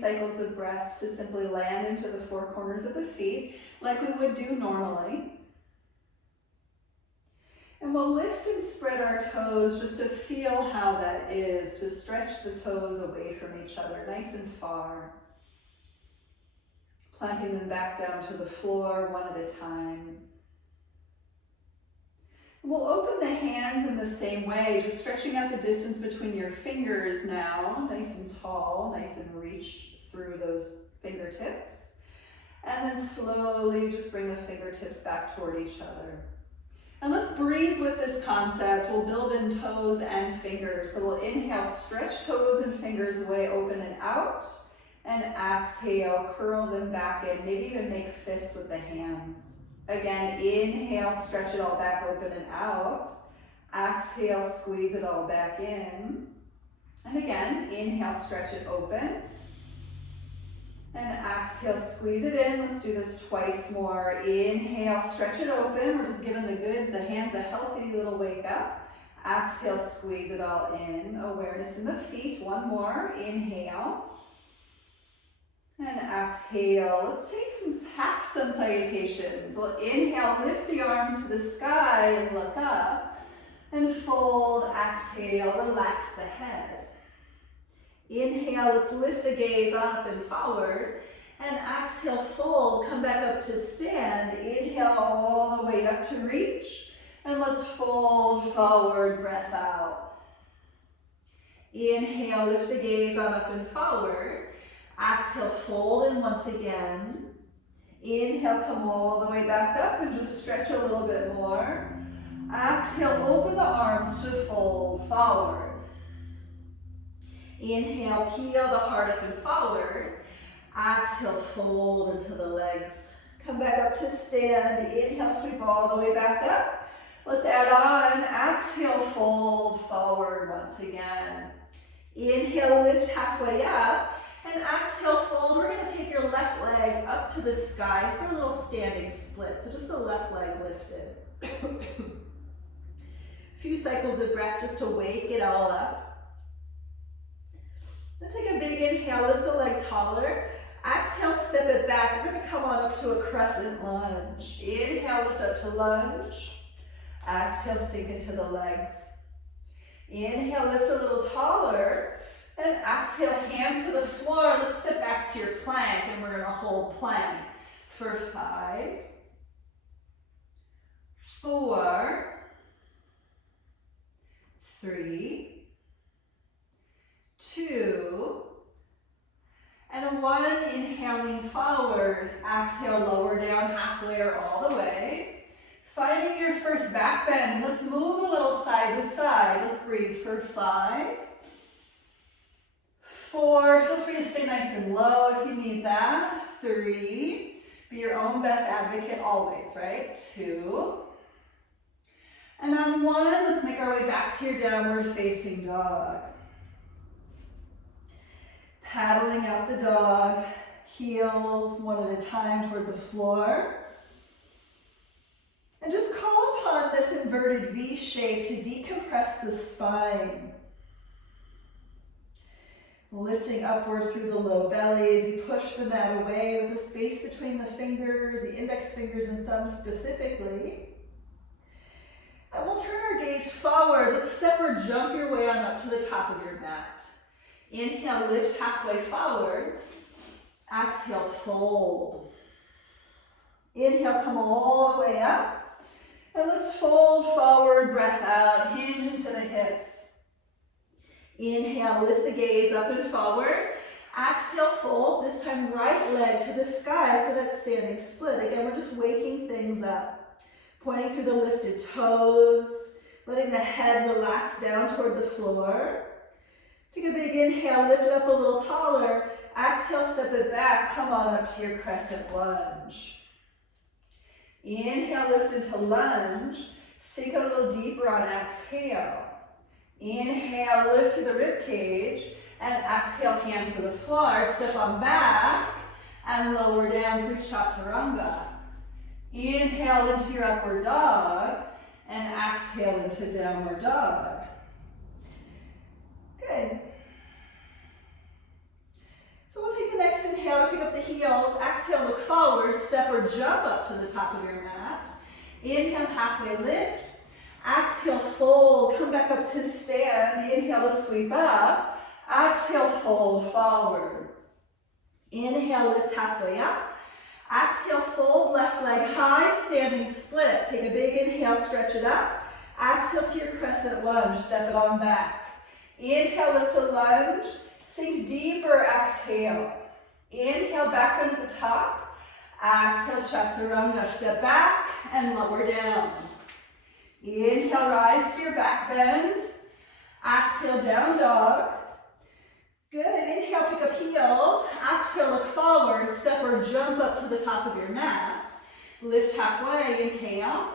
cycles of breath to simply land into the four corners of the feet like we would do normally. And we'll lift and spread our toes just to feel how that is, to stretch the toes away from each other, nice and far. Planting them back down to the floor one at a time. We'll open the hands in the same way, just stretching out the distance between your fingers now, nice and tall, nice and reach through those fingertips. And then slowly just bring the fingertips back toward each other. And let's breathe with this concept. We'll build in toes and fingers. So we'll inhale, stretch toes and fingers away, open and out. And exhale, curl them back in, maybe even make fists with the hands. Again, inhale, stretch it all back, open and out. Exhale, squeeze it all back in. And again, inhale, stretch it open. And exhale, squeeze it in. Let's do this twice more. Inhale, stretch it open. We're just giving the hands a healthy little wake up. Exhale, squeeze it all in. Awareness in the feet. One more. Inhale. And exhale. Let's take some half sun salutations. We'll inhale, lift the arms to the sky and look up. And fold, exhale, relax the head. Inhale, let's lift the gaze on up and forward. And exhale, fold, come back up to stand. Inhale all the way up to reach. And let's fold forward, breath out. Inhale, lift the gaze on up and forward. Exhale, fold in once again. Inhale, come all the way back up and just stretch a little bit more. Exhale, open the arms to fold forward. Inhale, peel the heart up and forward. Exhale, fold into the legs. Come back up to stand. Inhale, sweep all the way back up. Let's add on. Exhale, fold forward once again. Inhale, lift halfway up. And exhale, fold. We're going to take your left leg up to the sky for a little standing split. So just the left leg lifted. A few cycles of breath just to wake it all up. Then take a big inhale, lift the leg taller. Exhale, step it back. We're going to come on up to a crescent lunge. Inhale, lift up to lunge. Exhale, sink into the legs. Inhale, lift a little taller. And exhale, hands to the floor. Let's step back to your plank, and we're going to hold plank for 5, 4, 3, 2, and 1. Inhaling forward. Exhale, lower down halfway or all the way. Finding your first back bend. Let's move a little side to side. Let's breathe for 5, 4. Feel free to stay nice and low if you need that. 3. Be your own best advocate always, right? 2. And on 1, let's make our way back to your downward facing dog. Paddling out the dog, heels one at a time toward the floor. And just call upon this inverted V shape to decompress the spine. Lifting upward through the low belly as you push the mat away with the space between the fingers, the index fingers and thumbs specifically. And we'll turn our gaze forward. Let's step or jump your way on up to the top of your mat. Inhale, lift halfway forward. Exhale, fold. Inhale, come all the way up. And let's fold forward, breath out, hinge into the hips. Inhale, lift the gaze up and forward. Exhale, fold. This time, right leg to the sky for that standing split. Again, we're just waking things up. Pointing through the lifted toes, letting the head relax down toward the floor. Take a big inhale, lift it up a little taller. Exhale, step it back. Come on up to your crescent lunge. Inhale, lift into lunge. Sink a little deeper on exhale. Inhale, lift to the rib cage. And exhale, hands to the floor. Step on back and lower down for chaturanga. Inhale into your upward dog. And exhale into downward dog. Good. So we'll take the next inhale to pick up the heels. Exhale, look forward, step or jump up to the top of your mat. Inhale, halfway lift. Exhale, fold, come back up to stand. Inhale to sweep up. Exhale, fold forward. Inhale, lift halfway up. Exhale, fold, left leg high, standing split. Take a big inhale, stretch it up. Exhale to your crescent lunge, step it on back. Inhale, lift to lunge. Sink deeper, exhale. Inhale, back bend at the top. Exhale, chaturanga, step back and lower down. Inhale, rise to your back bend. Exhale, down dog. Good, inhale, pick up heels. Exhale, look forward, step or jump up to the top of your mat. Lift halfway, inhale.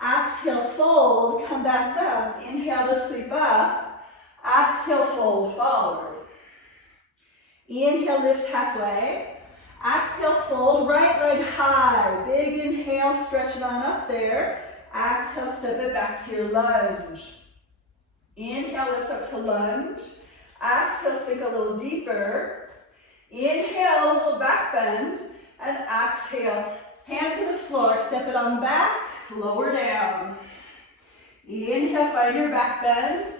Exhale, fold, come back up. Inhale to sweep up. Exhale, fold forward. Inhale, lift halfway. Exhale, fold, right leg high. Big inhale, stretch it on up there. Exhale, step it back to your lunge. Inhale, lift up to lunge. Exhale, sink a little deeper. Inhale, a little back bend. And exhale, hands to the floor, step it on back, lower down. Inhale, find your back bend.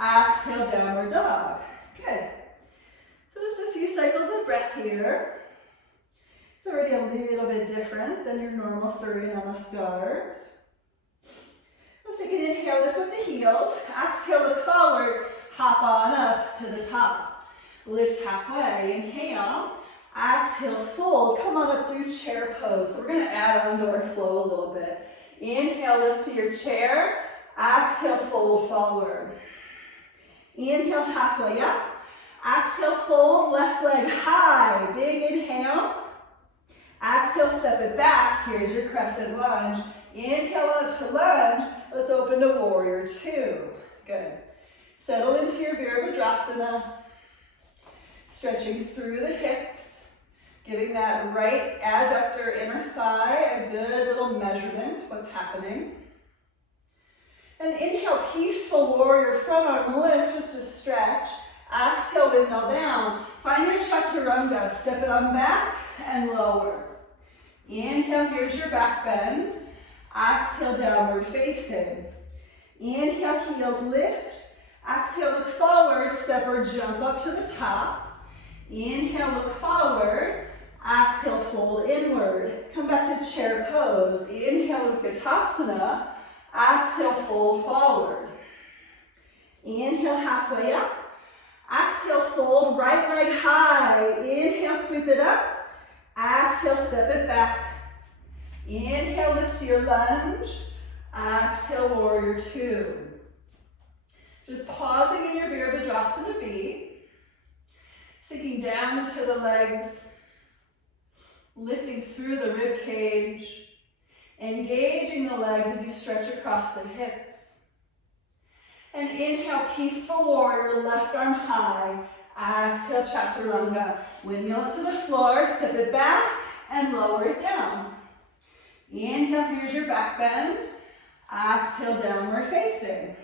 Exhale, downward dog. Good. So just a few cycles of breath here. It's already a little bit different than your normal Surya Namaskars. Let's take an inhale, lift up the heels. Exhale, look forward, hop on up to the top. Lift halfway, inhale. Exhale, fold, come on up through chair pose. So we're gonna add on to our flow a little bit. Inhale, lift to your chair. Exhale, fold forward. Inhale, halfway up. Exhale, fold, left leg high. Big inhale. Exhale, step it back. Here's your crescent lunge. Inhale up to lunge. Let's open to warrior two. Good. Settle into your Virabhadrasana. Stretching through the hips. Giving that right adductor inner thigh a good little measurement. What's happening? And inhale, peaceful warrior, front arm lift, just a stretch. Exhale, windmill down. Find your chaturanga, step it on back and lower. Inhale, here's your back bend. Exhale, downward facing. Inhale, heels lift. Exhale, look forward, step or jump up to the top. Inhale, look forward. Exhale, fold inward. Come back to chair pose. Inhale, Utkatasana. Exhale, fold forward. Inhale, halfway up. Exhale, fold, right leg high. Inhale, sweep it up. Exhale, step it back. Inhale, lift to your lunge. Exhale, warrior two. Just pausing in your Virabhadrasana beat. Sinking down into the legs. Lifting through the rib cage. Engaging the legs as you stretch across the hips. And inhale, peaceful warrior, left arm high. Exhale, chaturanga. Windmill to the floor, step it back and lower it down. Inhale, here's your back bend. Exhale, downward facing.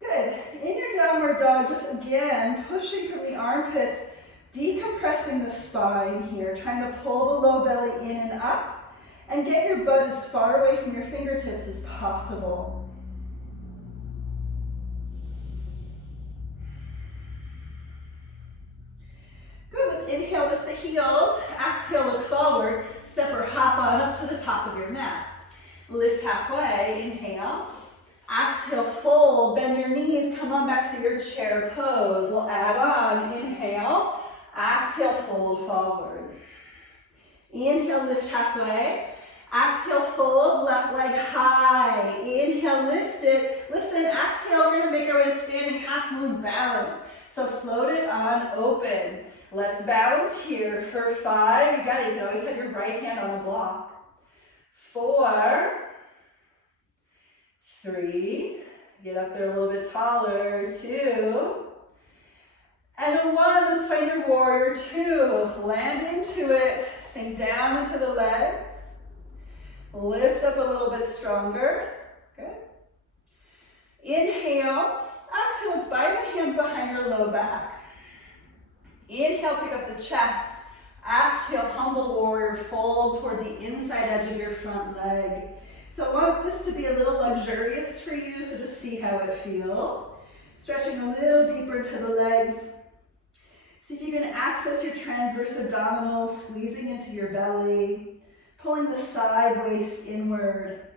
Good. In your downward dog, just again, pushing from the armpits, decompressing the spine here, trying to pull the low belly in and up, and get your butt as far away from your fingertips as possible. Good, let's inhale, lift the heels. Exhale, look forward. Step or hop on up to the top of your mat. Lift halfway, inhale. Exhale, fold, bend your knees, come on back to your chair pose. We'll add on, inhale. Exhale, fold forward. Inhale, lift halfway. Exhale, fold, left leg high. Inhale, lift it. Listen, exhale, we're gonna make our way to standing half moon balance. So float it on open. Let's balance here for 5. You got it, you can always have your right hand on a block. 4, 3, get up there a little bit taller, 2, and a 1, let's find your warrior 2. Land into it, sink down into the legs. Lift up a little bit stronger, good. Inhale, exhale, let's bind the hands behind your low back. Inhale, pick up the chest. Exhale, humble warrior, fold toward the inside edge of your front leg. So I want this to be a little luxurious for you, so just see how it feels. Stretching a little deeper into the legs. See if you can access your transverse abdominals, squeezing into your belly, pulling the side waist inward.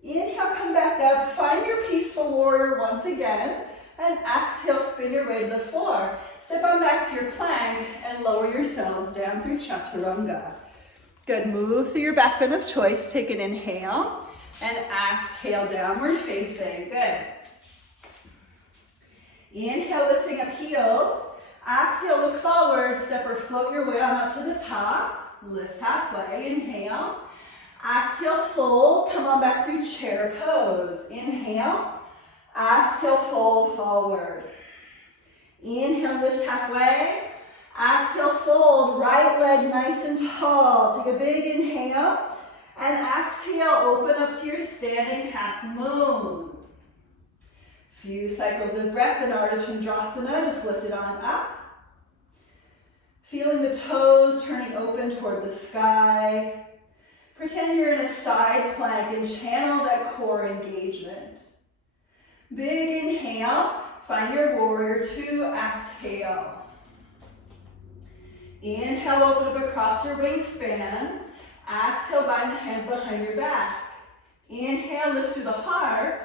Inhale, come back up, find your peaceful warrior once again, and exhale, spin your way to the floor. Step on back to your plank and lower yourselves down through chaturanga. Good, move through your back bend of choice. Take an inhale and exhale, downward facing. Good. Inhale, lifting up heels. Exhale, look forward, step or float your way on up to the top. Lift halfway, inhale. Exhale, fold, come on back through chair pose. Inhale, exhale, fold forward. Inhale, lift halfway. Exhale, fold, right leg nice and tall. Take a big inhale, and exhale, open up to your standing half moon. Few cycles of breath in Ardha Chandrasana, just lift it on up. Feeling the toes turning open toward the sky. Pretend you're in a side plank and channel that core engagement. Big inhale, find your warrior two, exhale. Inhale, open up across your wingspan. Exhale, bind the hands behind your back. Inhale, lift through the heart.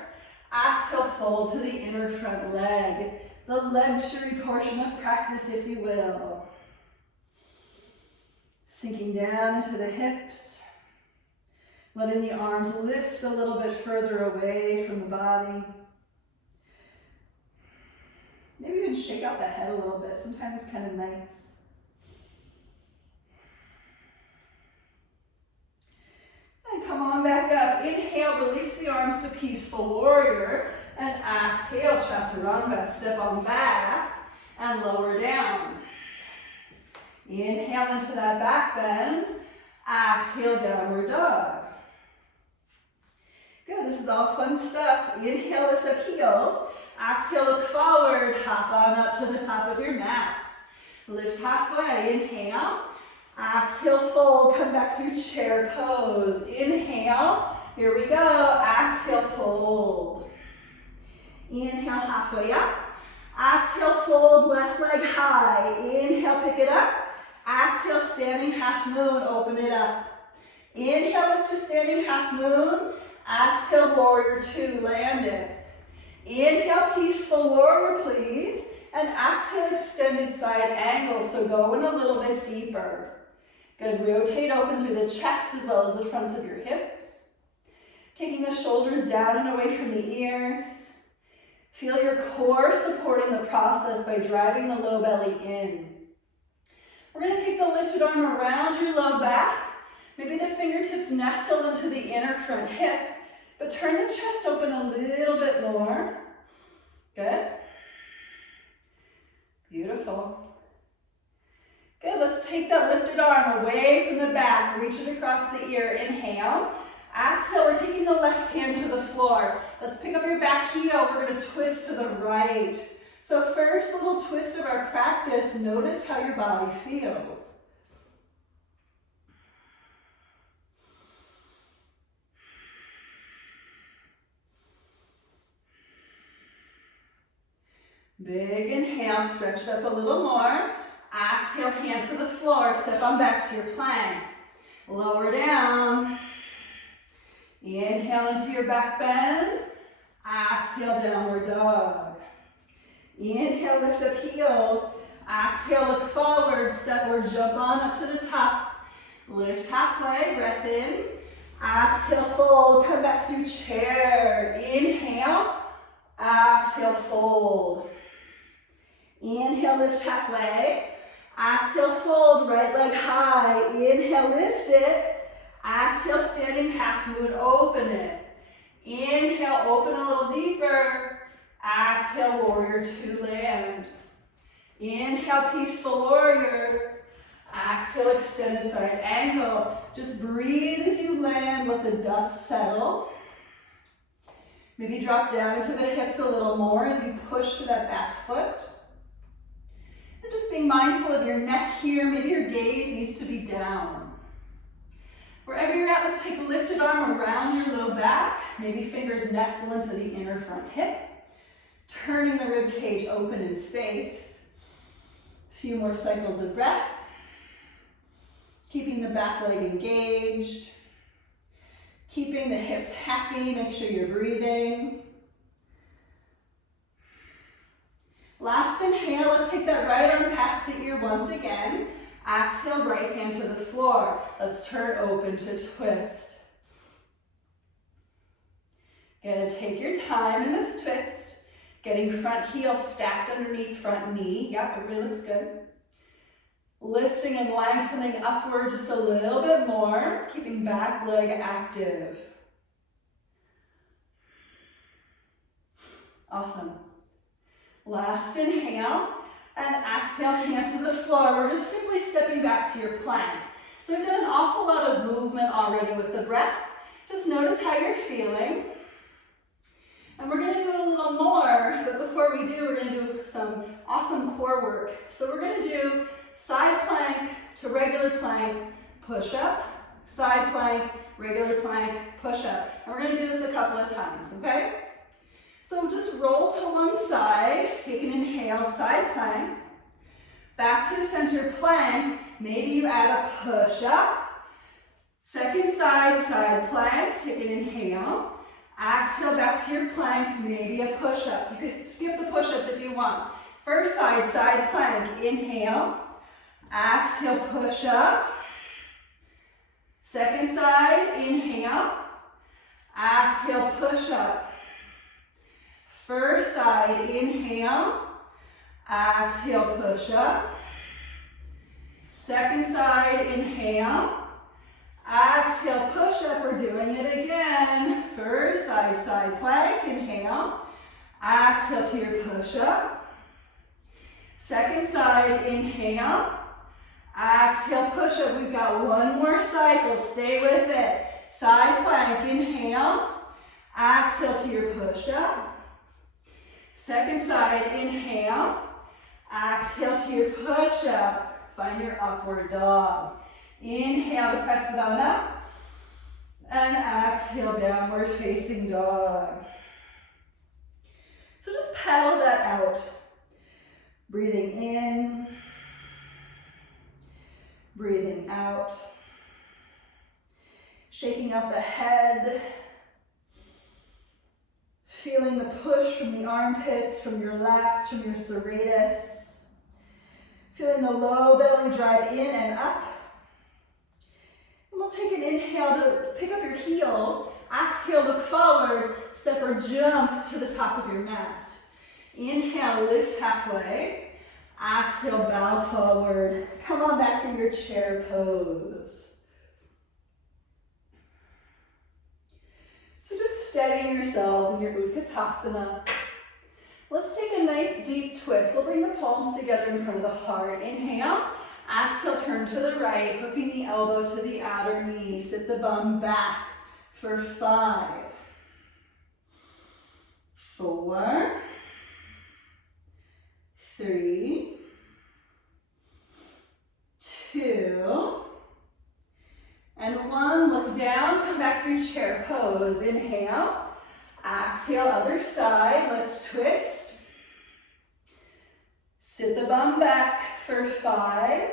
Exhale, fold to the inner front leg. The luxury portion of practice, if you will. Sinking down into the hips. Letting the arms lift a little bit further away from the body. Maybe even shake out the head a little bit. Sometimes it's kind of nice. And come on back up. Inhale, release the arms to peaceful warrior. And exhale, chaturanga. Step on back and lower down. Inhale into that back bend. Exhale, downward dog. Good, this is all fun stuff. Inhale, lift up heels. Exhale, look forward. Hop on up to the top of your mat. Lift halfway. Inhale. Exhale, fold, come back through chair pose. Inhale, here we go. Exhale, fold. Inhale, halfway up. Exhale, fold, left leg high. Inhale, pick it up. Exhale, standing half moon, open it up. Inhale, lift to standing half moon. Exhale, warrior two, land it. Inhale, peaceful warrior, please. And exhale, extended side angle, so go in a little bit deeper. Good, rotate open through the chest as well as the fronts of your hips. Taking the shoulders down and away from the ears. Feel your core supporting the process by driving the low belly in. We're going to take the lifted arm around your low back. Maybe the fingertips nestle into the inner front hip, but turn the chest open a little bit more. Good. Beautiful. Good, let's take that lifted arm away from the back, reach it across the ear, inhale. Exhale, we're taking the left hand to the floor. Let's pick up your back heel, we're gonna twist to the right. So first little twist of our practice, notice how your body feels. Big inhale, stretch it up a little more. Exhale, hands to the floor, step on back to your plank. Lower down. Inhale into your back bend. Exhale, downward dog. Inhale, lift up heels. Exhale, look forward, step or jump on up to the top. Lift halfway, breath in. Exhale, fold, come back through chair. Inhale, exhale, fold. Inhale, lift halfway. Exhale, fold, right leg high. Inhale, lift it. Exhale, standing half moon, open it. Inhale, open a little deeper. Exhale, warrior two, land. Inhale, peaceful warrior. Exhale, extended side angle. Just breathe as you land, let the dust settle. Maybe drop down into the hips a little more as you push to that back foot. And just being mindful of your neck here. Maybe your gaze needs to be down. Wherever you're at, let's take a lifted arm around your low back. Maybe fingers nestle into the inner front hip. Turning the rib cage open in space. A few more cycles of breath. Keeping the back leg engaged. Keeping the hips happy. Make sure you're breathing. Last inhale, let's take that right arm past the ear once again. Exhale, right hand to the floor. Let's turn open to twist. Gonna take your time in this twist. Getting front heel stacked underneath front knee. Yep, it really looks good. Lifting and lengthening upward just a little bit more. Keeping back leg active. Awesome. Last inhale, and exhale, hands to the floor. We're just simply stepping back to your plank. So we've done an awful lot of movement already with the breath. Just notice how you're feeling. And we're gonna do a little more, but before we do, we're gonna do some awesome core work. So we're gonna do side plank to regular plank, push up, side plank, regular plank, push up. And we're gonna do this a couple of times, okay? So just roll to one side, take an inhale, side plank. Back to center plank, maybe you add a push up. Second side, side plank, take an inhale. Exhale back to your plank, maybe a push up. So you could skip the push ups if you want. First side, side plank, inhale. Exhale, push up. Second side, inhale. Exhale, push up. First side, inhale, exhale, push up. Second side, inhale, exhale, push up. We're doing it again. First side, side plank, inhale, exhale to your push up. Second side, inhale, exhale, push up. We've got one more cycle, stay with it. Side plank, inhale, exhale to your push up. Second side, inhale, exhale to your push up. Find your upward dog. Inhale to press it on up. And exhale, downward facing dog. So just paddle that out. Breathing in, breathing out. Shaking out the head. Feeling the push from the armpits, from your lats, from your serratus. Feeling the low belly drive in and up. And we'll take an inhale to pick up your heels. Exhale, look forward, step or jump to the top of your mat. Inhale, lift halfway. Exhale, bow forward. Come on back to your chair pose. So just steadying yourselves in your Utkatasana. Let's take a nice deep twist. We'll bring the palms together in front of the heart. Inhale. Exhale, turn to the right, hooking the elbow to the outer knee. Sit the bum back for 5, 4, 3, 2, and 1. Look down, come back through chair pose. Inhale. Exhale, other side. Let's twist. Sit the bum back for 5.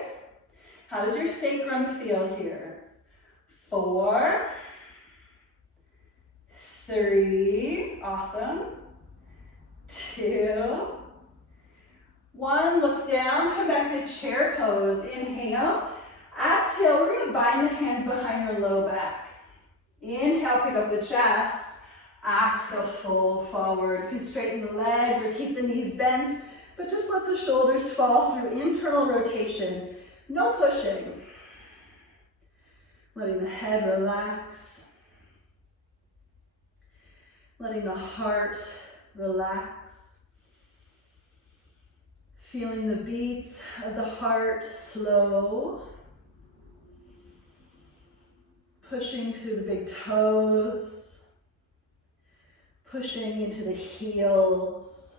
How does your sacrum feel here? 4, 3, awesome. 2, 1. Look down, come back to chair pose. Inhale. Exhale, we're going to bind the hands behind your low back. Inhale, pick up the chest. Exhale, fold forward. You can straighten the legs or keep the knees bent, but just let the shoulders fall through internal rotation. No pushing. Letting the head relax. Letting the heart relax. Feeling the beats of the heart slow. Pushing through the big toes. Pushing into the heels.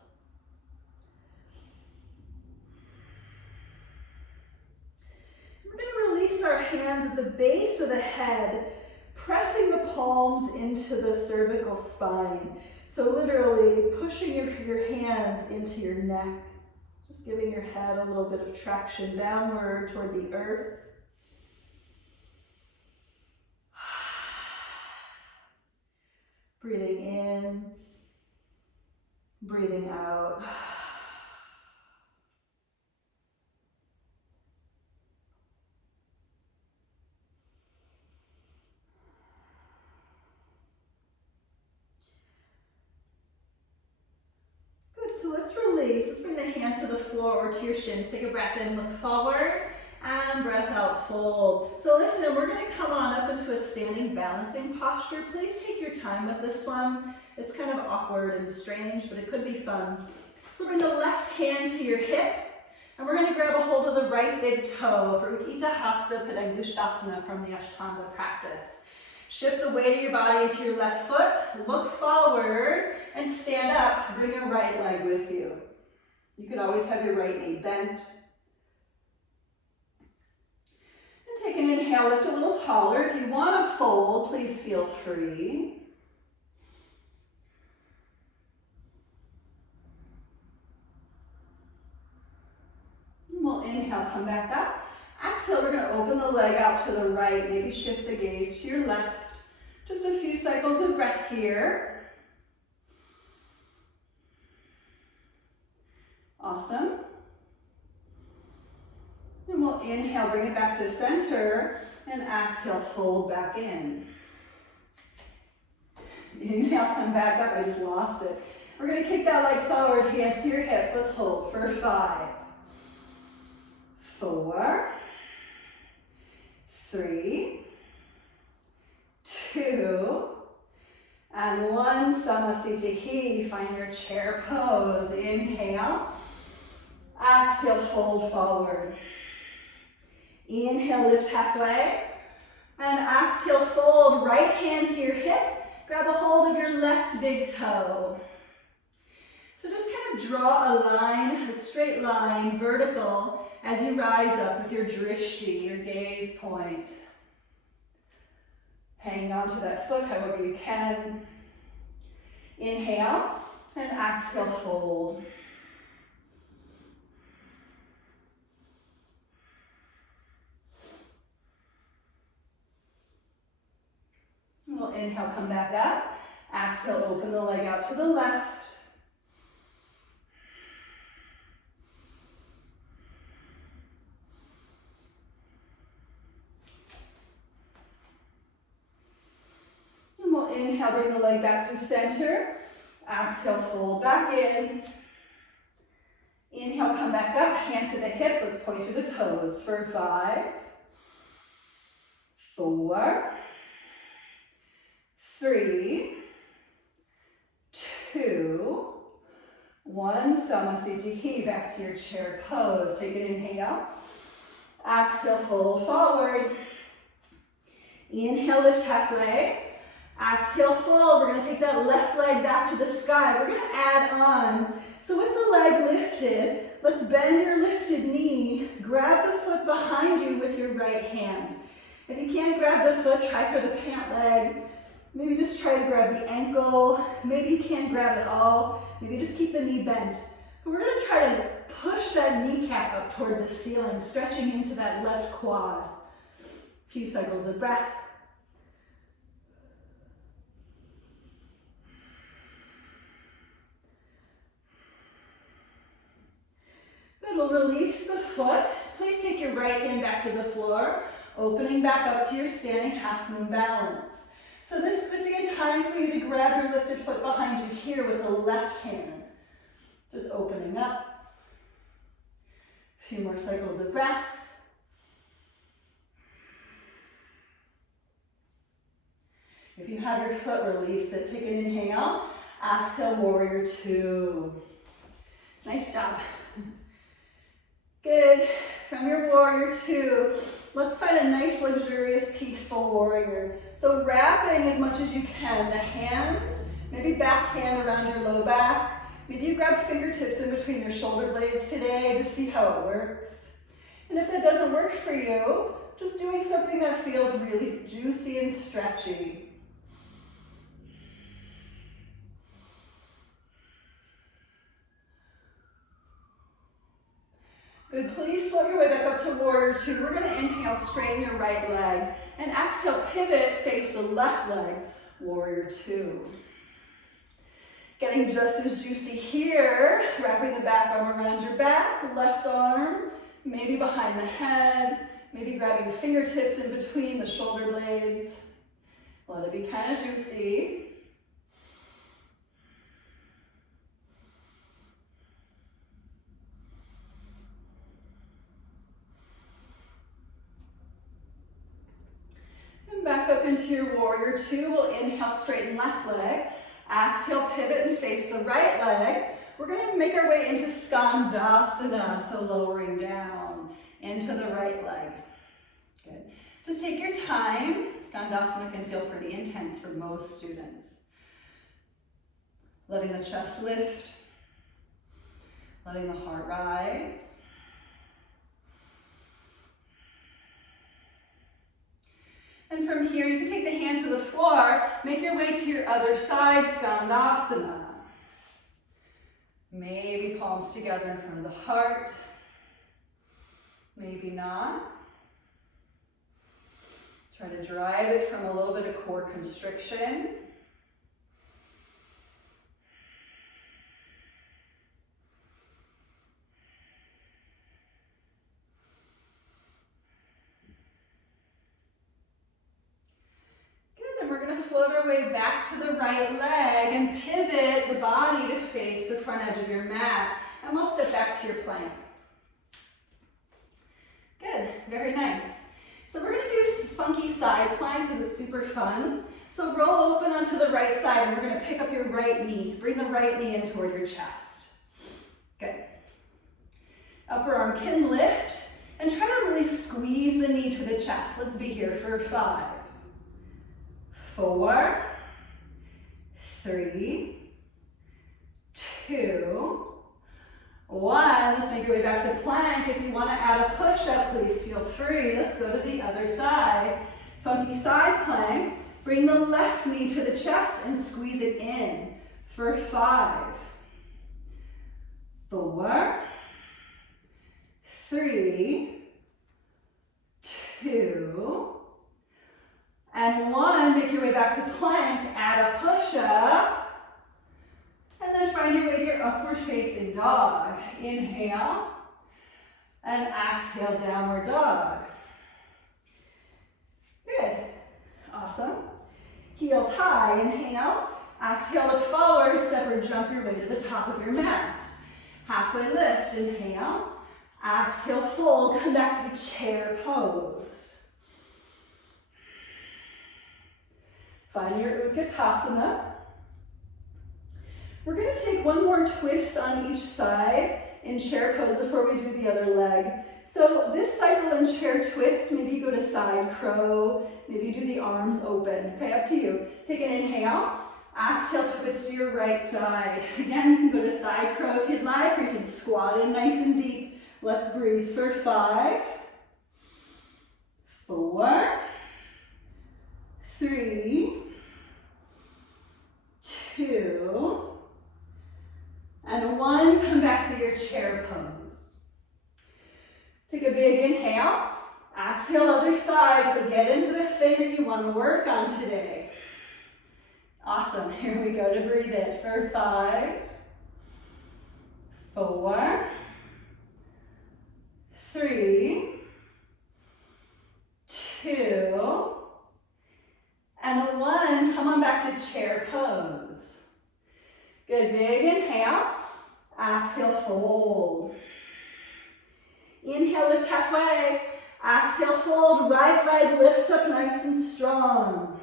to the base of the head, pressing the palms into the cervical spine. So literally pushing your hands into your neck, just giving your head a little bit of traction downward toward the earth. Breathing in, breathing out. So let's release. Let's bring the hands to the floor or to your shins. Take a breath in, look forward, and breath out, fold. So listen, we're going to come on up into a standing balancing posture. Please take your time with this one. It's kind of awkward and strange, but it could be fun. So bring the left hand to your hip, and we're going to grab a hold of the right big toe for Utthita Hasta Padangusthasana from the Ashtanga practice. Shift the weight of your body into your left foot, look forward, and stand up. Bring your right leg with you. You could always have your right knee bent. And take an inhale, lift a little taller. If you want to fold, please feel free. And we'll inhale, come back up. Exhale, we're going to open the leg out to the right. Maybe shift the gaze to your left. Just a few cycles of breath here. Awesome. And we'll inhale, bring it back to center, and exhale, fold back in. Inhale, come back up. I just lost it. We're going to kick that leg forward, hands to your hips. Let's hold for 5, 4, 3, 2, and 1. Samasthiti. Find your chair pose. Inhale. Exhale, fold forward. Inhale, lift halfway. And exhale, fold. Right hand to your hip. Grab a hold of your left big toe. So just kind of draw a line, a straight line, vertical, as you rise up with your drishti, your gaze point. Hang on to that foot however you can. Inhale and exhale, fold. And we'll inhale, come back up. Exhale, open the leg out to the left. Inhale, bring the leg back to center. Exhale, fold back in. Inhale, come back up, hands to the hips. Let's point through the toes for 5, 4, 3, 2, 1. Samasthiti. Back to your chair pose. Take an inhale. Exhale, fold forward. Inhale, lift halfway. Exhale, fold. We're going to take that left leg back to the sky. We're going to add on. So with the leg lifted, let's bend your lifted knee. Grab the foot behind you with your right hand. If you can't grab the foot, try for the pant leg. Maybe just try to grab the ankle. Maybe you can't grab it all. Maybe just keep the knee bent. But we're going to try to push that kneecap up toward the ceiling, stretching into that left quad. A few cycles of breath. We'll release the foot. Please take your right hand back to the floor, opening back up to your standing half moon balance. So this could be a time for you to grab your lifted foot behind you here with the left hand. Just opening up. A few more cycles of breath. If you have your foot, release it. Take an inhale. Exhale, warrior 2. Nice job. Good. From your warrior 2, let's find a nice, luxurious, peaceful warrior. So wrapping as much as you can. The hands, maybe back hand around your low back. Maybe you grab fingertips in between your shoulder blades today to see how it works. And if that doesn't work for you, just doing something that feels really juicy and stretchy. Good, please float your way back up to warrior two. We're gonna inhale, straighten your right leg, and exhale, pivot, face the left leg, warrior two. Getting just as juicy here, wrapping the back arm around your back, left arm, maybe behind the head, maybe grabbing fingertips in between the shoulder blades. Let it be kind of juicy. Back up into your warrior two. We'll inhale, straighten left leg. Exhale, pivot and face the right leg. We're going to make our way into Skandasana, so lowering down into the right leg. Good. Just take your time. Skandasana can feel pretty intense for most students. Letting the chest lift. Letting the heart rise. And from here, you can take the hands to the floor, make your way to your other side, Skandasana. Maybe palms together in front of the heart. Maybe not. Try to drive it from a little bit of core constriction. We're going to float our way back to the right leg and pivot the body to face the front edge of your mat. And we'll step back to your plank. Good, very nice. So we're going to do funky side plank because it's super fun. So roll open onto the right side and we're going to pick up your right knee. Bring the right knee in toward your chest. Good. Upper arm can lift and try to really squeeze the knee to the chest. Let's be here for 5, 4, 3, 2, 1. Let's make your way back to plank. If you want to add a push-up, please feel free. Let's go to the other side. Funky side plank. Bring the left knee to the chest and squeeze it in for 5, 4, 3, 2, and 1, make your way back to plank, add a push-up, and then find your way to your upward facing dog. Inhale, and exhale, downward dog. Good, awesome. Heels high, inhale, exhale, look forward, step or jump your way to the top of your mat. Halfway lift, inhale, exhale, fold, come back to chair pose. Find your Utkatasana. We're going to take one more twist on each side in chair pose before we do the other leg. So this cycle in chair twist, maybe you go to side crow, maybe you do the arms open. Okay, up to you. Take an inhale, exhale, twist to your right side. Again, you can go to side crow if you'd like, or you can squat in nice and deep. Let's breathe for 5, 4, 3, 2, and 1. Come back to your chair pose. Take a big inhale. Exhale, other side. So get into the thing that you want to work on today. Awesome. Here we go to breathe in for 5, 4, 3, 2, and 1. Come on back to chair pose. Good, big inhale. Exhale, fold. Inhale, lift halfway. Exhale, fold. Right leg lifts up nice and strong.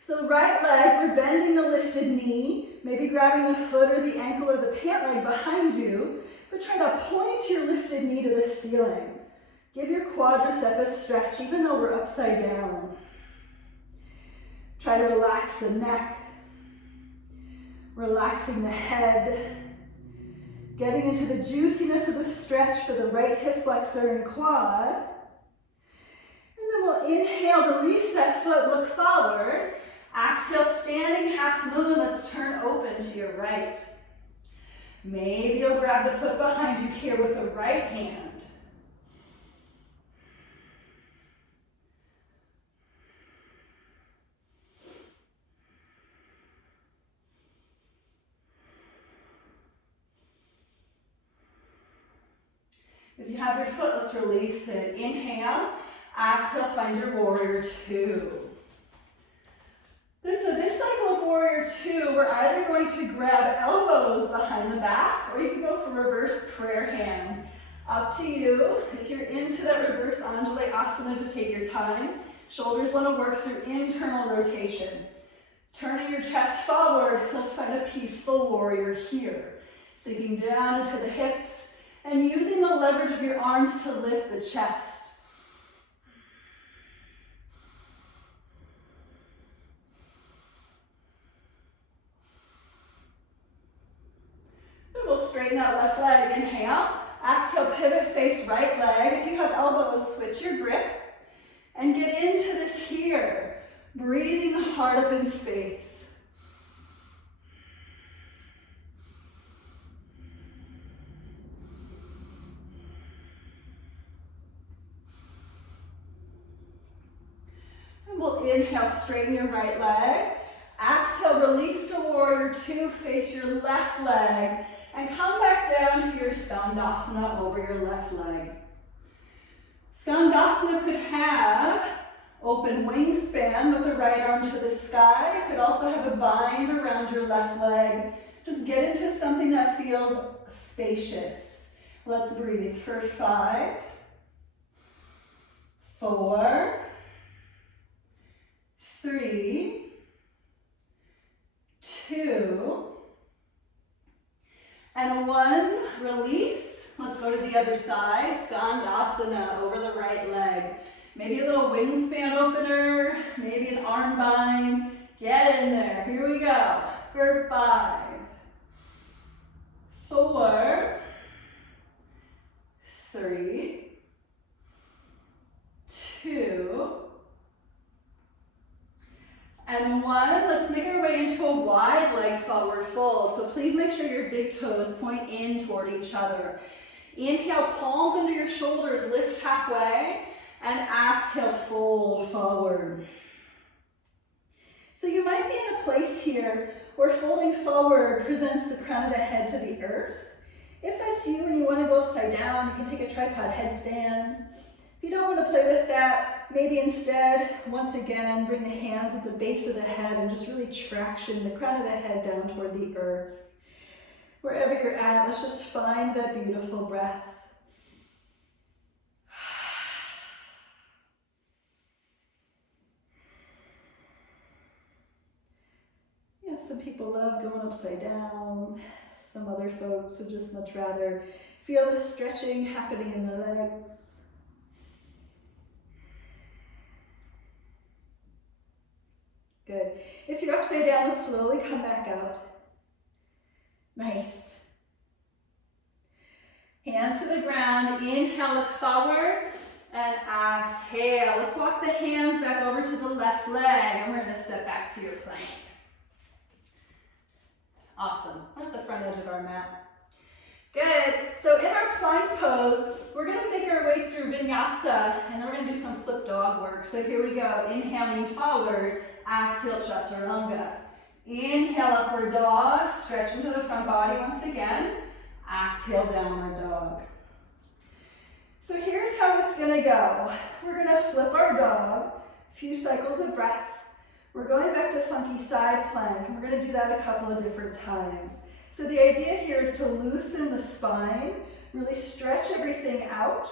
So right leg, we're bending the lifted knee, maybe grabbing the foot or the ankle or the pant leg behind you, but try to point your lifted knee to the ceiling. Give your quadricep a stretch, even though we're upside down. Try to relax the neck, relaxing the head, Getting into the juiciness of the stretch for the right hip flexor and quad. And then we'll inhale, release that foot, look forward. Exhale, standing half moon, let's turn open to your right. Maybe you'll grab the foot behind you here with the right hand. If you have your foot, let's release it. Inhale, exhale, find your warrior two. Good, so this cycle of warrior two, we're either going to grab elbows behind the back, or you can go for reverse prayer hands. Up to you. If you're into that reverse Anjalayasana, just take your time. Shoulders want to work through internal rotation. Turning your chest forward, let's find a peaceful warrior here. Sinking down into the hips, and using the leverage of your arms to lift the chest. Good, we'll straighten that left leg. Inhale, exhale, pivot, face right leg. If you have elbows, switch your grip. And get into this here. Breathing the heart up in space. We'll inhale, straighten your right leg. Exhale, release to warrior two, face your left leg, and come back down to your Skandasana over your left leg. Skandasana could have open wingspan with the right arm to the sky. It could also have a bind around your left leg. Just get into something that feels spacious. Let's breathe for 5, 4, 3, 2, and 1. Release. Let's go to the other side. Skandasana over the right leg. Maybe a little wingspan opener, maybe an arm bind. Get in there. Here we go. For 5, 4, 3, 2, and 1. Let's make our way into a wide leg forward fold. So please make sure your big toes point in toward each other. Inhale, palms under your shoulders, lift halfway, and exhale, fold forward. So you might be in a place here where folding forward presents the crown of the head to the earth. If that's you and you want to go upside down, you can take a tripod headstand. If you don't want to play with that, maybe instead, once again, bring the hands at the base of the head and just really traction the crown of the head down toward the earth. Wherever you're at, let's just find that beautiful breath. Yeah, some people love going upside down. Some other folks would just much rather feel the stretching happening in the legs. Good. If you're upside down, let's slowly come back out. Nice. Hands to the ground. Inhale, look forward, and exhale. Let's walk the hands back over to the left leg, and we're going to step back to your plank. Awesome. We're at the front edge of our mat. Good. So in our plank pose, we're going to make our way through Vinyasa, and then we're going to do some flip dog work. So here we go. Inhaling forward, exhale, chaturanga. Inhale, upward dog, stretch into the front body once again. Exhale, downward dog. So here's how it's going to go. We're going to flip our dog, a few cycles of breath. We're going back to funky side plank, and we're going to do that a couple of different times. So the idea here is to loosen the spine, really stretch everything out,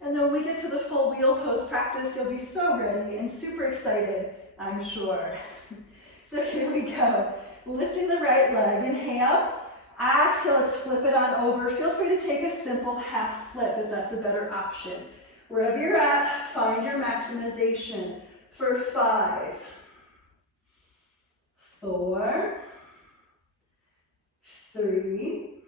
and then when we get to the full wheel pose practice, you'll be so ready and super excited, I'm sure. So here we go. Lifting the right leg, inhale, exhale, let's flip it on over. Feel free to take a simple half flip if that's a better option. Wherever you're at, find your maximization for 5, 4, 3,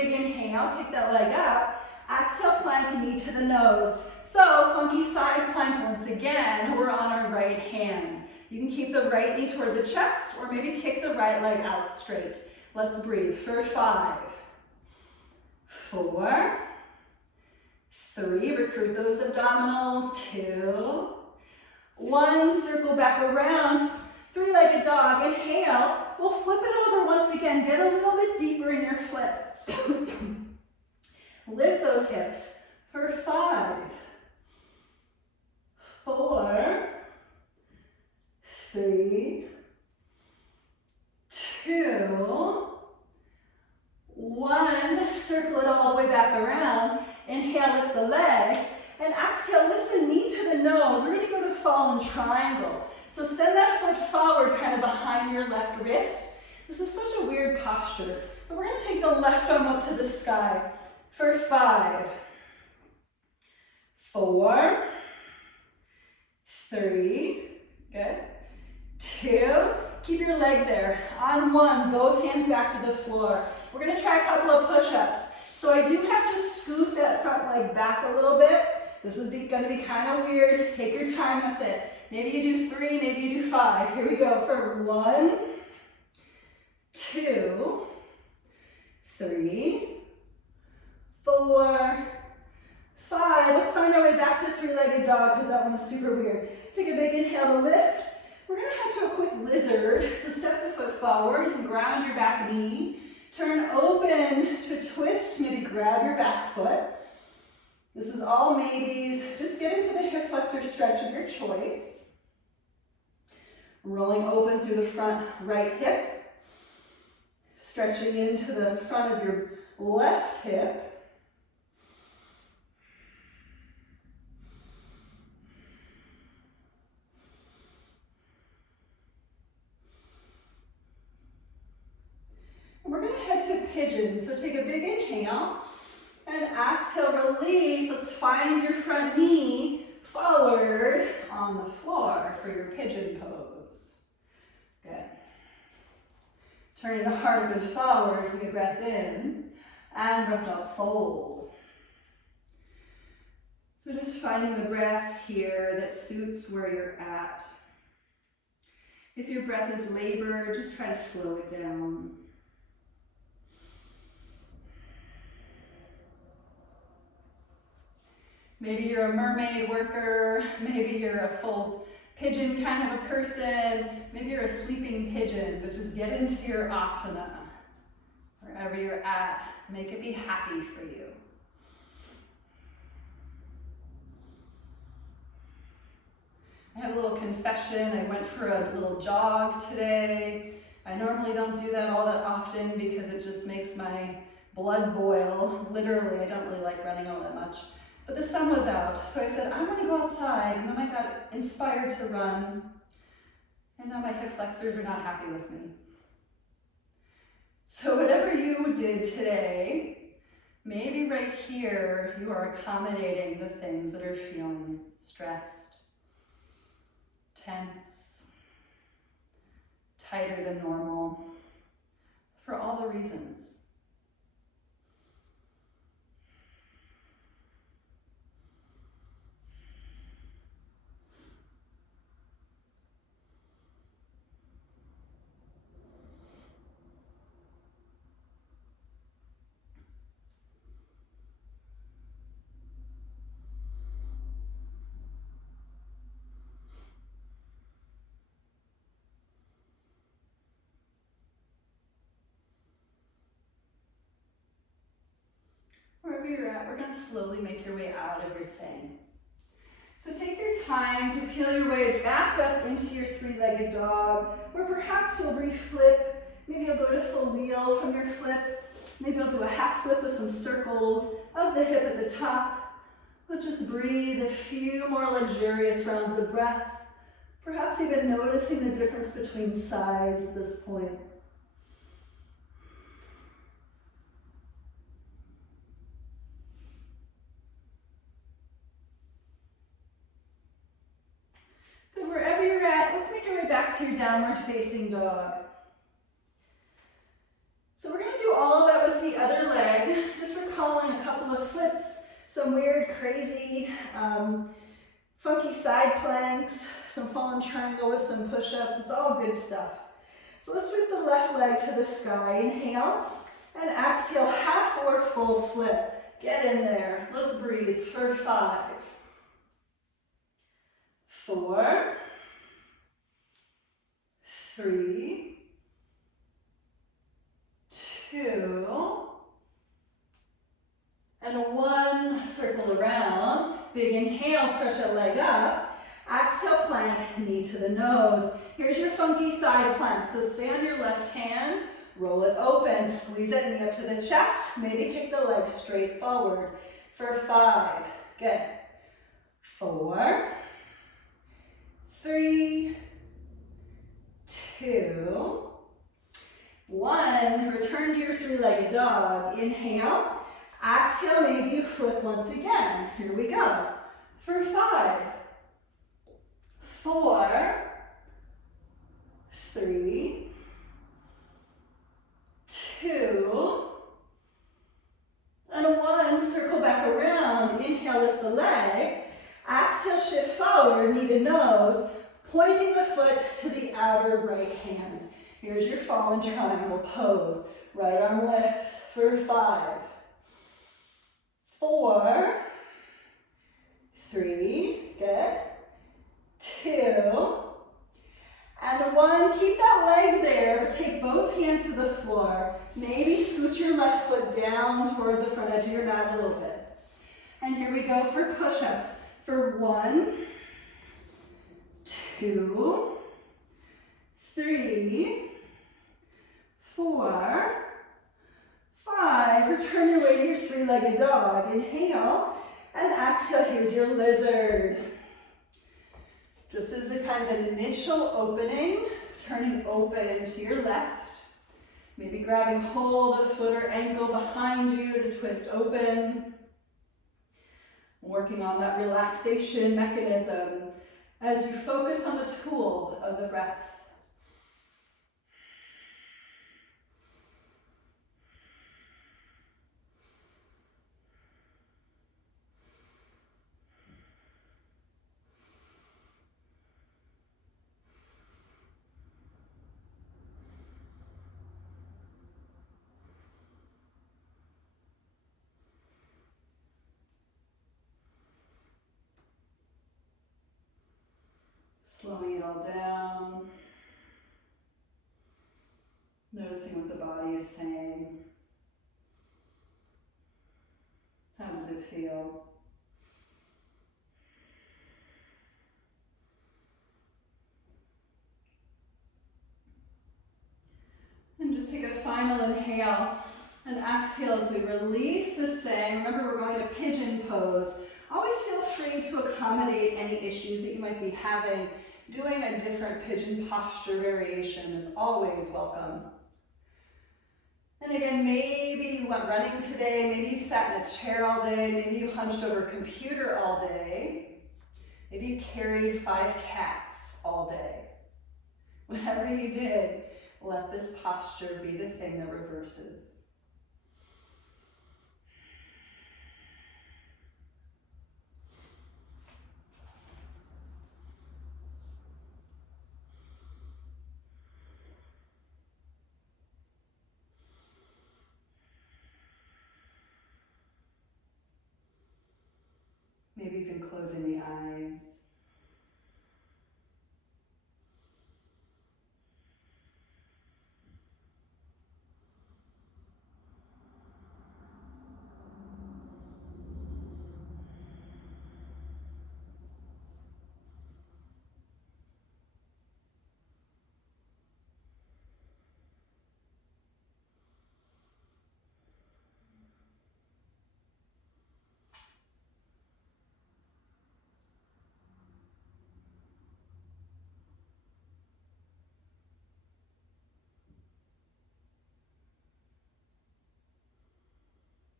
big inhale, kick that leg up. Exhale, plank, knee to the nose. So funky side plank once again, we're on our right hand. You can keep the right knee toward the chest or maybe kick the right leg out straight. Let's breathe for 5, 4, 3, recruit those abdominals, 2, 1, circle back around, 3-legged dog, inhale. We'll flip it over once again, get a little bit deeper in your flip. Lift those hips for 5, 4, 3, 2, 1. Circle it all the way back around. Inhale, lift the leg. And exhale, listen, knee to the nose. We're going to go to fallen triangle. So send that foot forward, kind of behind your left wrist. This is such a weird posture. But we're going to take the left arm up to the sky for 5, 4, 3, good, 2, keep your leg there. On 1, both hands back to the floor. We're going to try a couple of push-ups. So I do have to scoot that front leg back a little bit. This is going to be kind of weird. Take your time with it. Maybe you do 3, maybe you do 5. Here we go for 1, 2, 3, 4, 5. Let's find our way back to 3-legged dog because that one is super weird. Take a big inhale to lift. We're going to head to a quick lizard. So step the foot forward. You can ground your back knee. Turn open to twist. Maybe grab your back foot. This is all maybes. Just get into the hip flexor stretch of your choice. Rolling open through the front right hip. Stretching into the front of your left hip. And we're going to head to pigeon. So take a big inhale and exhale, release. Let's find your front knee forward on the floor for your pigeon pose. Good. Turning the heart up and forward, take a breath in, and breath out, fold. So just finding the breath here that suits where you're at. If your breath is labored, just try to slow it down. Maybe you're a mermaid worker, maybe you're a full pigeon kind of a person, maybe you're a sleeping pigeon, but just get into your asana, wherever you're at. Make it be happy for you. I have a little confession. I went for a little jog today. I normally don't do that all that often because it just makes my blood boil. Literally, I don't really like running all that much. But the sun was out, so I said, I want to go outside, and then I got inspired to run, and now my hip flexors are not happy with me. So whatever you did today, maybe right here you are accommodating the things that are feeling stressed, tense, tighter than normal, for all the reasons. Wherever you're at, we're going to slowly make your way out of your thing. So take your time to peel your way back up into your 3-legged dog, or perhaps you'll re-flip. Maybe you'll go to full wheel from your flip. Maybe you'll do a half flip with some circles of the hip at the top. But just breathe a few more luxurious rounds of breath. Perhaps even noticing the difference between sides at this point. Wherever you're at, let's make our way back to your downward facing dog. So we're going to do do all of that with the other leg, just recalling a couple of flips, some weird, crazy, funky side planks, some fallen triangle with some push-ups. It's all good stuff. So let's sweep the left leg to the sky. Inhale and exhale, half or full flip. Get in there. Let's breathe for 5, 4, 3, 2, and 1. Circle around. Big inhale, stretch that leg up. Exhale, plank, knee to the nose. Here's your funky side plank. So stay on your left hand, roll it open, squeeze that knee up to the chest, maybe kick the leg straight forward for 5. Good. 4, 3, 2, 1. Return to your 3-legged dog. Inhale. Exhale, maybe you flip once again. Here we go. For 5, 4, 3, 2, and 1. Circle back around. Inhale, lift the leg. Exhale, shift forward, knee to nose, pointing the foot to the outer right hand. Here's your fallen triangle pose. Right arm lifts for 5, 4, 3, good, 2, and 1. Keep that leg there. Take both hands to the floor. Maybe scoot your left foot down toward the front edge of your mat a little bit. And here we go for push-ups. For 1, 2, 3, 4, 5. Return your way to your 3-legged dog. Inhale and exhale. Here's your lizard. Just as a kind of an initial opening, turning open to your left. Maybe grabbing hold of foot or ankle behind you to twist open. Working on that relaxation mechanism as you focus on the tool of the breath. Slowing it all down. Noticing what the body is saying. How does it feel? And just take a final inhale and exhale as we release the same. Remember, we're going to pigeon pose. Always feel free to accommodate any issues that you might be having. Doing a different pigeon posture variation is always welcome. And again, maybe you went running today, maybe you sat in a chair all day, maybe you hunched over a computer all day, maybe you carried 5 cats all day. Whatever you did, let this posture be the thing that reverses. Maybe even closing the eyes.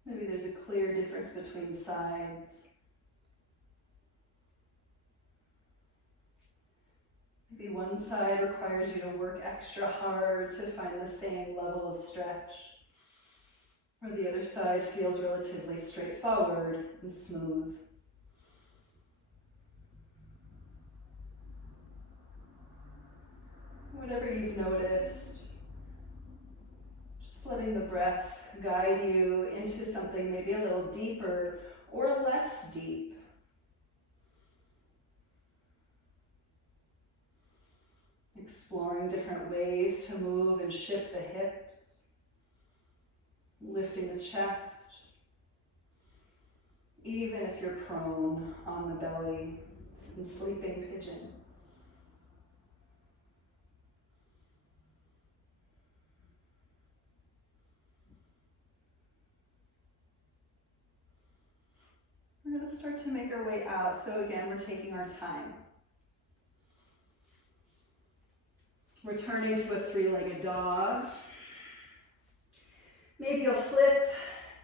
Maybe there's a clear difference between sides. Maybe one side requires you to work extra hard to find the same level of stretch. or the other side feels relatively straightforward and smooth. Whatever you've noticed, just letting the breath guide you into something maybe a little deeper or less deep. Exploring different ways to move and shift the hips, lifting the chest, even if you're prone on the belly in sleeping pigeon. We're going to start to make our way out. So again, we're taking our time. Returning to a three-legged dog. Maybe you'll flip,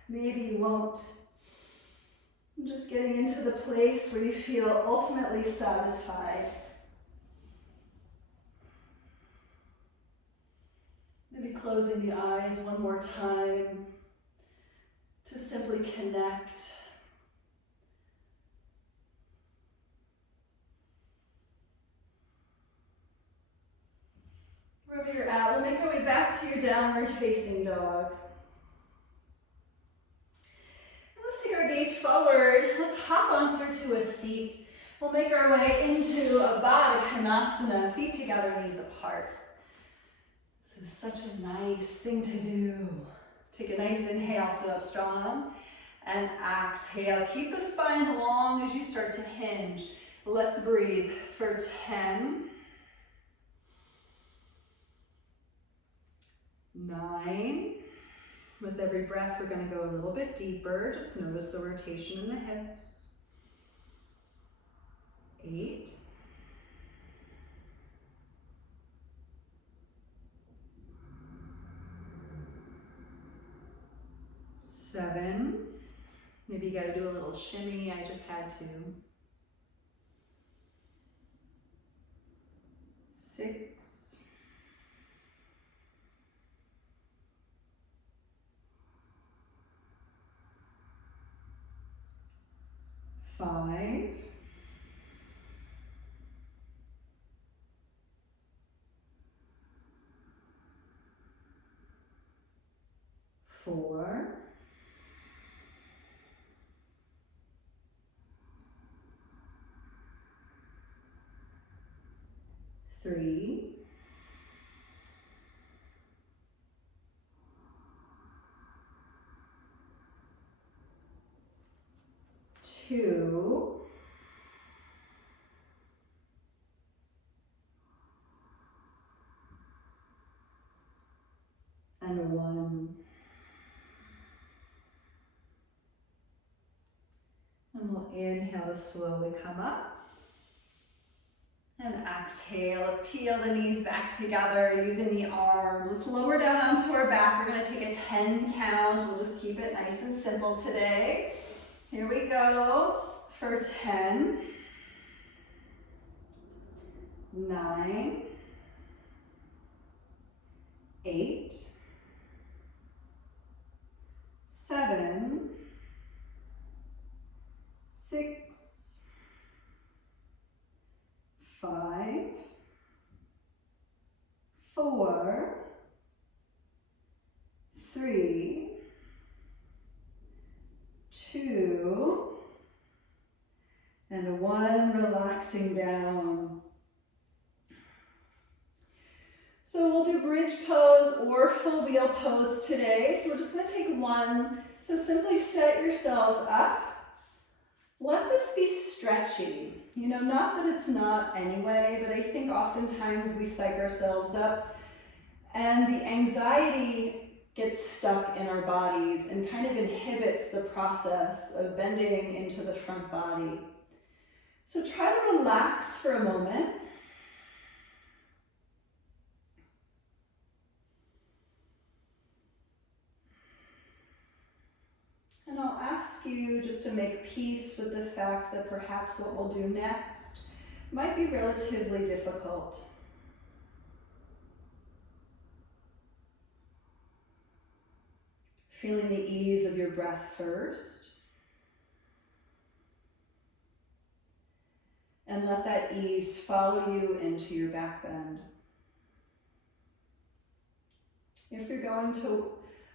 maybe you won't. Just getting into the place where you feel ultimately satisfied. Maybe closing the eyes one more time to simply connect. Wherever you're at, we'll make our way back to your downward facing dog. And let's take our gaze forward. Let's hop on through to a seat. We'll make our way into a Hanasana, feet together, knees apart. This is such a nice thing to do. Take a nice inhale, sit up strong, and exhale. Keep the spine long as you start to hinge. Let's breathe for 10, 9. With every breath, we're going to go a little bit deeper. Just notice the rotation in the hips. 8. 7. Maybe you got to do a little shimmy. I just had to. 6. 5. 4. 3. 2. And 1. And we'll inhale to slowly come up. And exhale, let's peel the knees back together using the arms. Let's lower down onto our back. We're gonna take a 10 count. We'll just keep it nice and simple today. Here we go for 10, 9, 8, 7, 6, 5, 4, 3, 2, and 1, relaxing down. So we'll do bridge pose or full wheel pose today. So we're just going to take one. So simply set yourselves up. Let this be stretchy. You know, not that it's not anyway, but I think oftentimes we psych ourselves up and the anxiety gets stuck in our bodies and kind of inhibits the process of bending into the front body. So try to relax for a moment. And I'll ask you just to make peace with the fact that perhaps what we'll do next might be relatively difficult. Feeling the ease of your breath first. And let that ease follow you into your back bend. If you're going to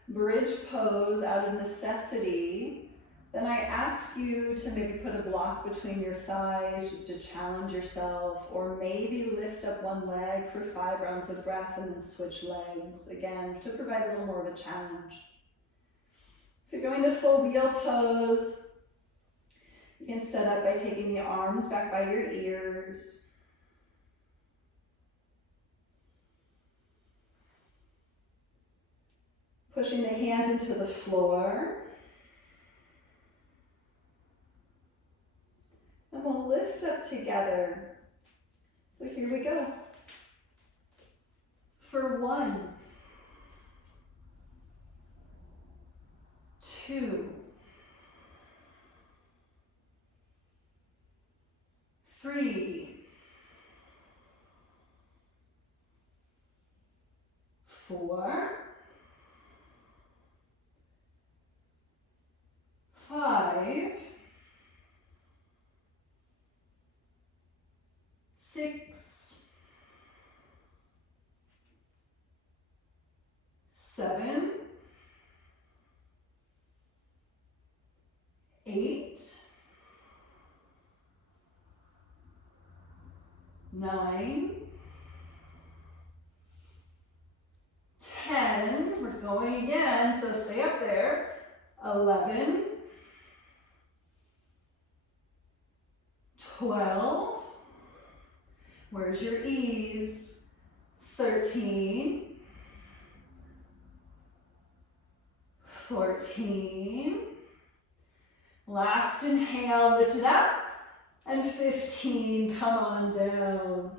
bridge pose out of necessity, then I ask you to maybe put a block between your thighs just to challenge yourself, or maybe lift up one leg for 5 rounds of breath and then switch legs, again, to provide a little more of a challenge. If you're going to full wheel pose, you can set up by taking the arms back by your ears. Pushing the hands into the floor. And we'll lift up together. So here we go. For 1, 2, 3, 4, 5, 6, 7, 8, 9, 10, we're going again, so stay up there, 11, 12, where's your ease, 13, 14, last inhale, lift it up, and 15, come on down.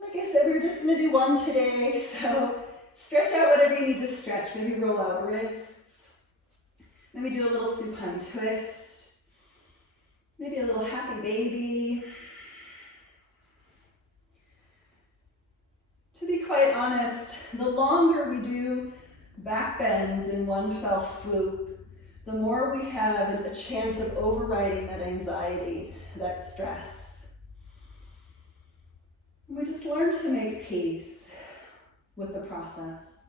Like I said, we're just gonna do 1 today, so stretch out whatever you need to stretch. Maybe roll out wrists, maybe do a little supine twist, maybe a little happy baby. To be quite honest, the longer we do back bends in one fell swoop, the more we have a chance of overriding that anxiety, that stress. We just learn to make peace with the process.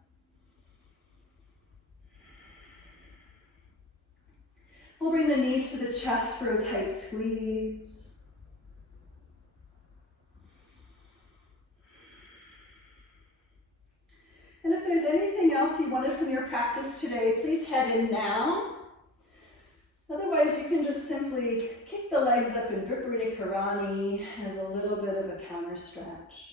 We'll bring the knees to the chest for a tight squeeze. And if there's anything else you wanted from your practice today, please head in now. Otherwise, you can just simply kick the legs up in Viparita Karani as a little bit of a counter stretch.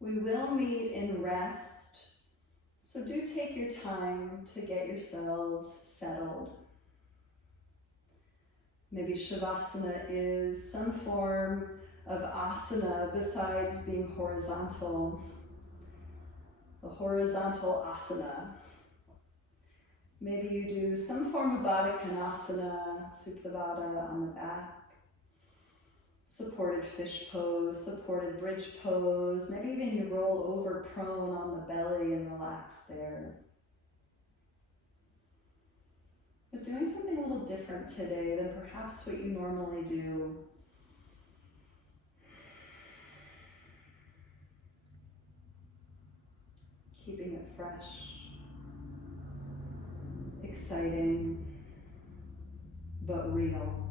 We will meet in rest, so do take your time to get yourselves settled. Maybe Shavasana is some form of asana besides being horizontal, the horizontal asana. Maybe you do some form of Baddha Konasana, Suptavada on the back, supported fish pose, supported bridge pose, maybe even you roll over prone on the belly and relax there. But doing something a little different today than perhaps what you normally do. Keeping it fresh, exciting, but real.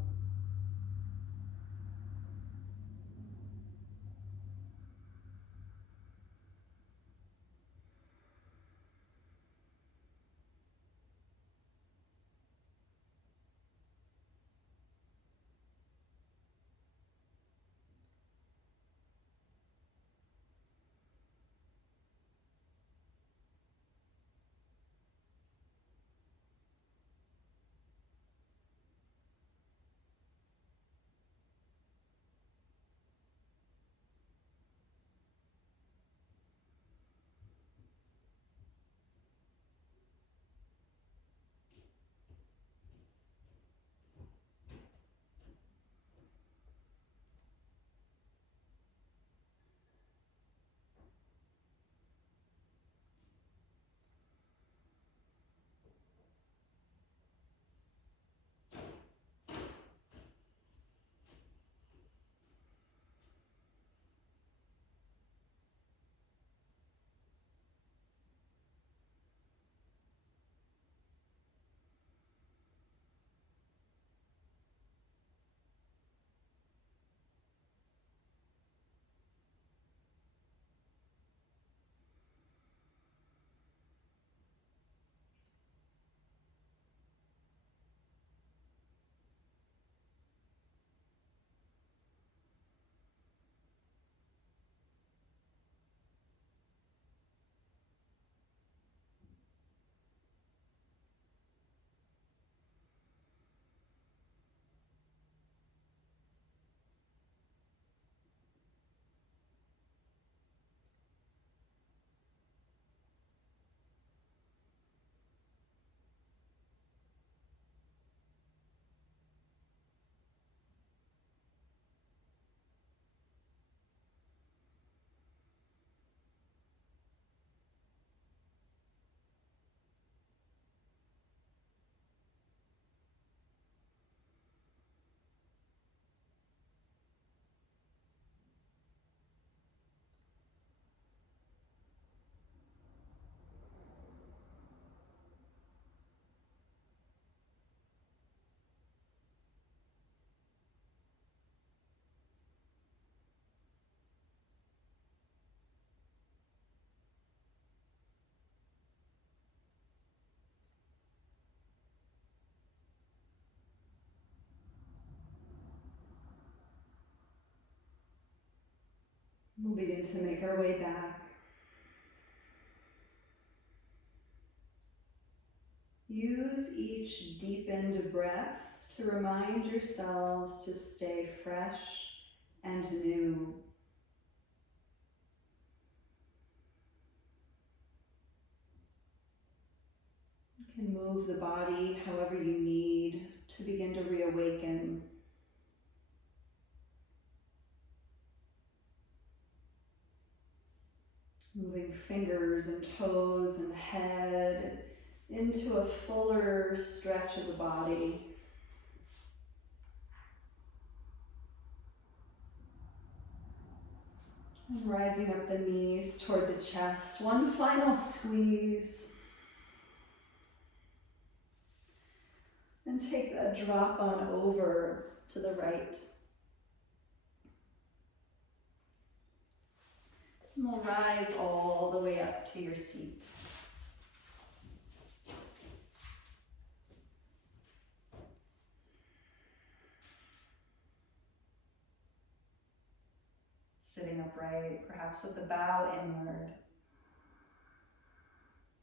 We'll begin to make our way back. Use each deepened breath to remind yourselves to stay fresh and new. You can move the body however you need to begin to reawaken. Moving fingers and toes and head into a fuller stretch of the body. And rising up the knees toward the chest. One final squeeze. And take that drop on over to the right. And we'll rise all the way up to your seat. Sitting upright, perhaps with the bow inward.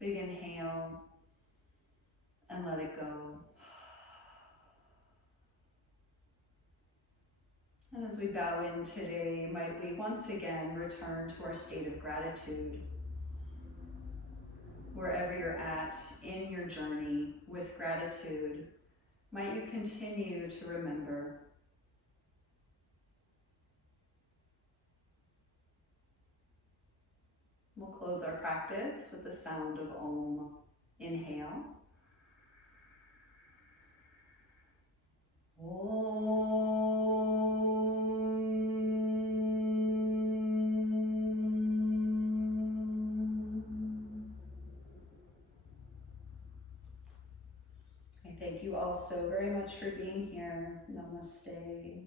Big inhale, and let it go. And as we bow in today, might we once again return to our state of gratitude. Wherever you're at in your journey with gratitude, might you continue to remember. We'll close our practice with the sound of Om. Inhale. I thank you all so very much for being here. Namaste.